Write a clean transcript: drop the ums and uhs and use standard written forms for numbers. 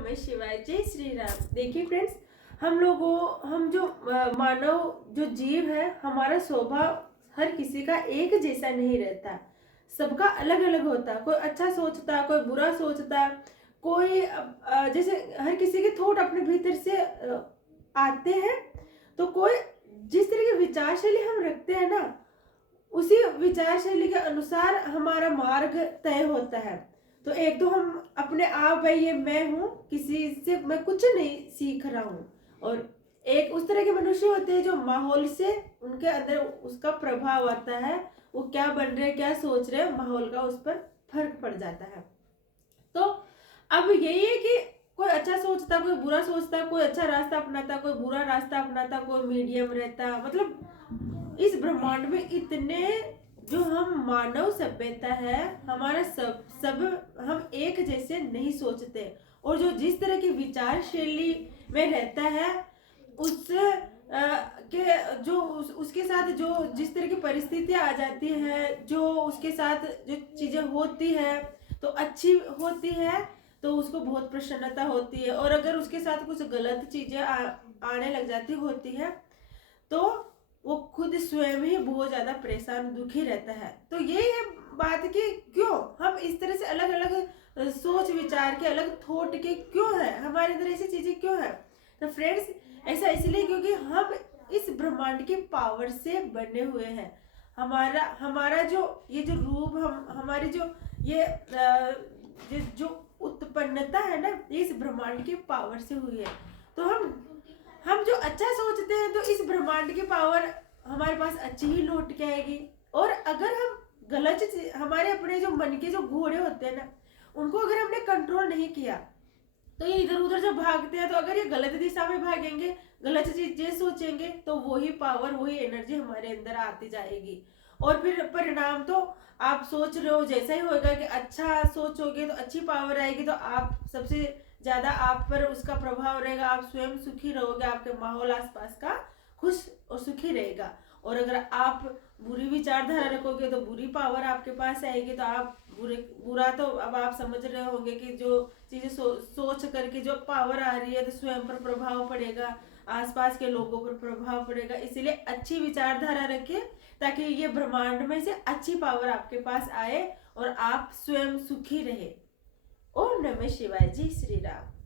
नमः शिवाय। जय श्री राम। देखिए फ्रेंड्स, हम जो मानव जो जीव है, हमारा स्वभाव हर किसी का एक जैसा नहीं रहता। सबका अलग अलग होता। कोई अच्छा सोचता, कोई बुरा सोचता, कोई जैसे हर किसी के थॉट अपने भीतर से आते हैं। तो कोई जिस तरह की विचार शैली हम रखते हैं ना, उसी विचार शैली के अनुसार हमारा मार्ग तय होता है। तो एक तो हम अपने आप, भाई ये मैं हूँ, किसी से मैं कुछ नहीं सीख रहा हूँ। और एक उस तरह के मनुष्य होते हैं जो माहौल से उनके अंदर उसका प्रभाव आता है। वो क्या बन रहे हैं, क्या सोच रहे हैं, माहौल का उस पर फर्क पड़ जाता है। तो अब यही है कि कोई अच्छा सोचता, कोई बुरा सोचता, कोई अच्छा रास्ता अपनाता, कोई बुरा रास्ता अपनाता, कोई मीडियम रहता। मतलब इस ब्रह्मांड में इतने जो हम मानव सभ्यता है, हमारा सब हम एक जैसे नहीं सोचते। और जो जिस तरह की विचार शैली में रहता है, उस के जो उसके साथ जो जिस तरह की परिस्थितियां आ जाती है, जो उसके साथ जो चीजें होती है तो अच्छी होती है, तो उसको बहुत प्रसन्नता होती है। और अगर उसके साथ कुछ गलत चीजें आने लग जाती होती है, तो वो खुद स्वयं ही बहुत ज्यादा परेशान, दुखी रहता है। तो ये है बात कि क्यों हम इस तरह से अलग अलग सोच विचार के, अलग थॉट के क्यों है, हमारे अंदर ऐसी चीजें क्यों है। तो फ्रेंड्स, ऐसा इसलिए क्योंकि हम इस ब्रह्मांड की पावर से बने हुए हैं। हमारा हमारा जो ये जो रूप, हम हमारी जो ये जो उत्पन्नता है ना, ये इस ब्रह्मांड की पावर से हुई है। तो हम जो अच्छा सोचते हैं, तो इस ब्रह्मांड की पावर हमारे पास अच्छी ही लौट के आएगी। और अगर हम गलत हमारे अपने जो मन के जो घोड़े होते हैं ना, उनको अगर हमने कंट्रोल नहीं किया, तो ये इधर उधर जब भागते हैं, तो अगर ये गलत दिशा में भागेंगे, गलत चीजें सोचेंगे, तो वही पावर, वही एनर्जी हमारे अंदर आती जाएगी। और फिर परिणाम तो आप सोच रहे हो जैसा ही होगा कि अच्छा सोचोगे तो अच्छी पावर आएगी, तो आप सबसे ज्यादा आप पर उसका प्रभाव रहेगा। आप स्वयं सुखी रहोगे, आपके माहौल आसपास का खुश और सुखी रहेगा। और अगर आप बुरी विचारधारा रखोगे, तो बुरी पावर आपके पास आएगी। तो आप बुरा तो अब आप समझ रहे होंगे कि जो चीजें सोच करके जो पावर आ रही है, तो स्वयं पर प्रभाव पड़ेगा, आसपास के लोगों पर प्रभाव पड़ेगा। इसीलिए अच्छी विचारधारा रखें, ताकि ये ब्रह्मांड में से अच्छी पावर आपके पास आए और आप स्वयं सुखी रहे। ओम नमः शिवाय। जय श्री राम।